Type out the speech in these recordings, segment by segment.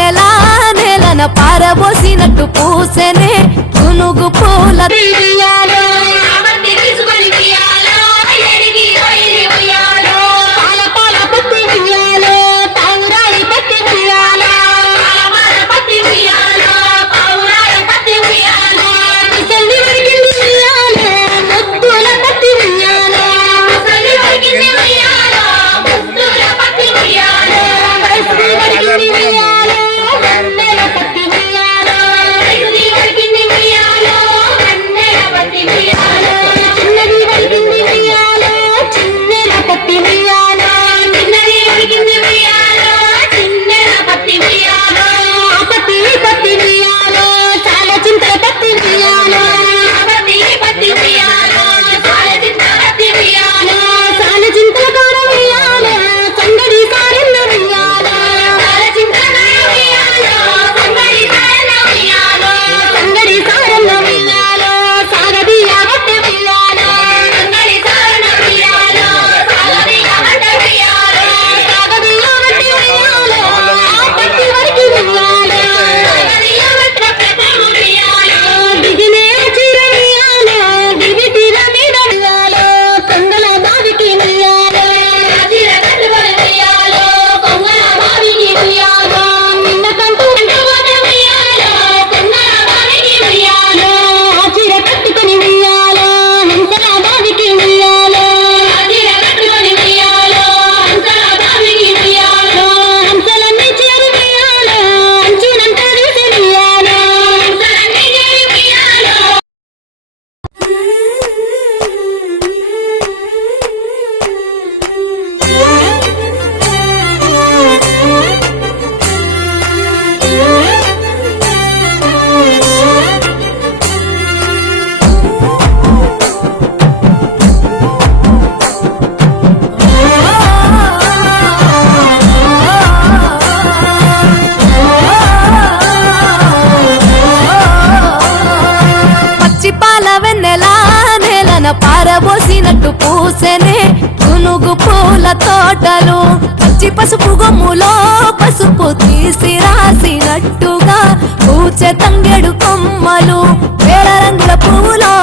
వెన్నెలా నేలన పారబోసినట్టు పూసెనే గునుగు పూల పారబోసినట్టు పూసెనే గునుగు పూల తోటలు పచ్చి పసుపు గొమ్ములో పసుపు తీసి రాసినట్టుగా పూచె తంగెడు కొమ్మలు వేల రంగుల పువ్వులో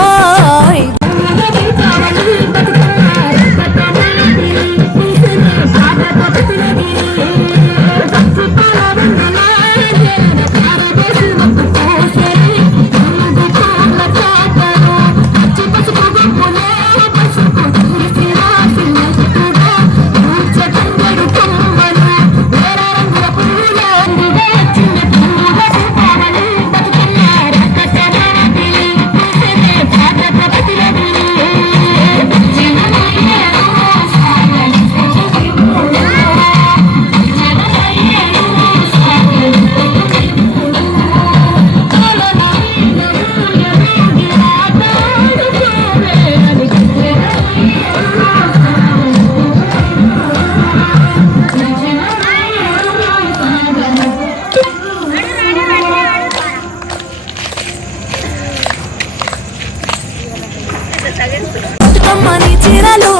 బతుకమ్మని చీరలు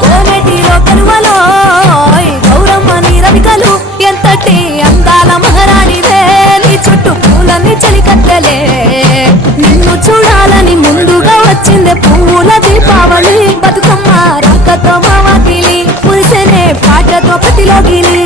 కోనేటిలో కరువలో గౌరమ్మని రవికలు ఎంతటి అందాల మహారాణివే నీ చుట్టూ పూలని చలికత్తెలే నిన్ను చూడాలని ముందుగా వచ్చిందే పూల దీపావళి బతుకమ్మ రాకతో మావాకిలి పులిసెనే పాటతో ప్రతిలోగిలి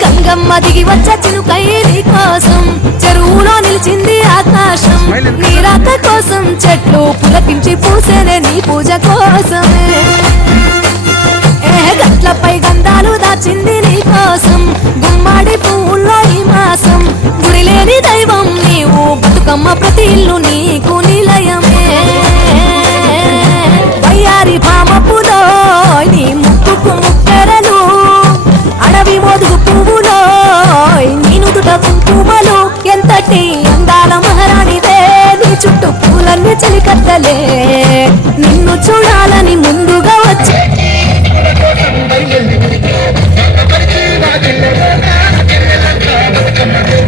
గంగమ్మ దిగి వచ్చే చినుకై నీ కోసం చెరువులో నిలిచింది ఆకాశం నీ రాక కోసం చెట్లు పులకించి పూసేనే నీ పూజ కోసమే గట్లపై గంధాలు దాచింది నీ కోసం గుమ్మాడి పువ్వుల్లో ఈ మాసం గుడి లేని దైవం నీవు బతుకమ్మ ప్రతి ఇల్లు నీకు నిలయమే వయ్యారి భామపులో నీ ముక్కుకు ముక్కెరలు అడవి మోదుగు పువ్వులో నీనుదుట కుంకుమలు ఎంతటి అందాల మహారాణిదే నీ చుట్టూ పూలన్నీ చలికత్తలే నిన్ను చూడాలని ముందుగా వచ్చి Thank you.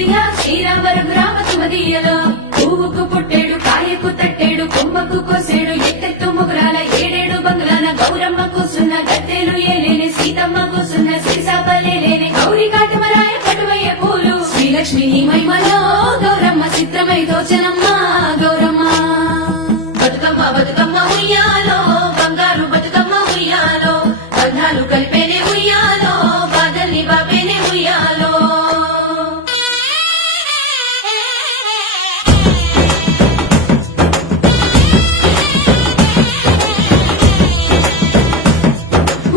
చెలియా శ్రీరామరం రామ సుమదీయలో పువ్వుకు పుట్టేడు కాయకు తట్టేడు కొమ్మకు కోసేడు ఎత్తెత్తు ముగురాల ఏడేడు బంగ్లాన గౌరమ్మ కూసున్న గద్దెలు ఏలేని సీతమ్మ కూసున్న సీసాపలేని గౌరీ కాటమరాయ కటువయ్య పూలు శ్రీలక్ష్మి మహిమలో గౌరమ్మ చిత్రమై దోచనమ్మ గౌరమ్మ బతుకమ్మ బతుకమ్మ ఉయ్యాలో బంగారు బతుకమ్మ ఉయ్యాలో బంధాలు కలిపేనే ఉయ్యాలో బాధల్ని బాపేనే ఉయ్యాలో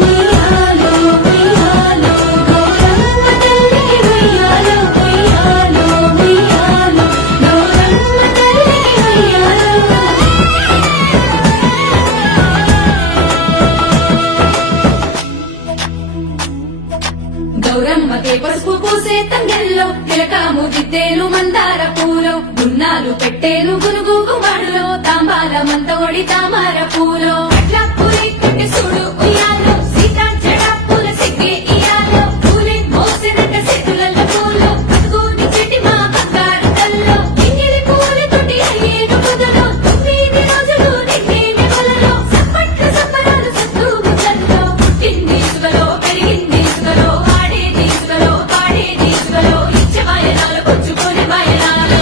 ఉయ్యాలో ఉయ్యాలో గౌరమ్మ తల్లికి ఉయ్యాలో ఉయ్యాలో ఉయ్యాలో గౌరమ్మ తల్లికి ఉయ్యాలో గౌరమ్మకే పసుపు పూసే తంగెల్లో తిలకాము దిద్దేలు మందార పూలో గున్నాలు పెట్టేలు గునుగు గుమ్మడిలో తాంబాల మంతోడి తామర పూలో అట్లా పూలి కట్టి చూడు ఉయ్యాలో సీతా జడ పూల సిగ్గే ఇయాలో పూలి మోసినట్ట చేతులలో పూలు అదుగుని చెట్టి మా బంగారు తల్లో ఇంగిలి పూలి తొట్టి అయ్యేను పొదలో 9 రోజులు నిండేని వలలో సప్పట్ల సంబరాలు సత్తు ముచ్చల్లో పుట్టింది ఇసుకలో పెరిగింది ఇసుకలో ఆడేది ఇసుకలో పాడేది ఇసుకలో ఇచ్చే వాయనాలు పుచ్చుకునే వాయనాలు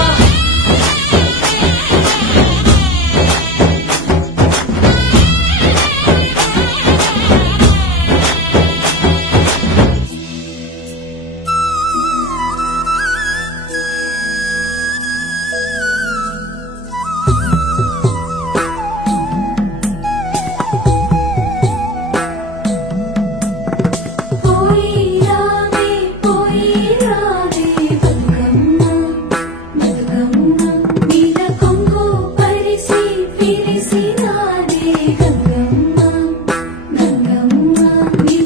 పోయి రావే బతుకమ్మ బతుకమ్మ నీల కొంగు పరిసి విరిసి రాదే గంగమ్మ గంగమ్మ నీ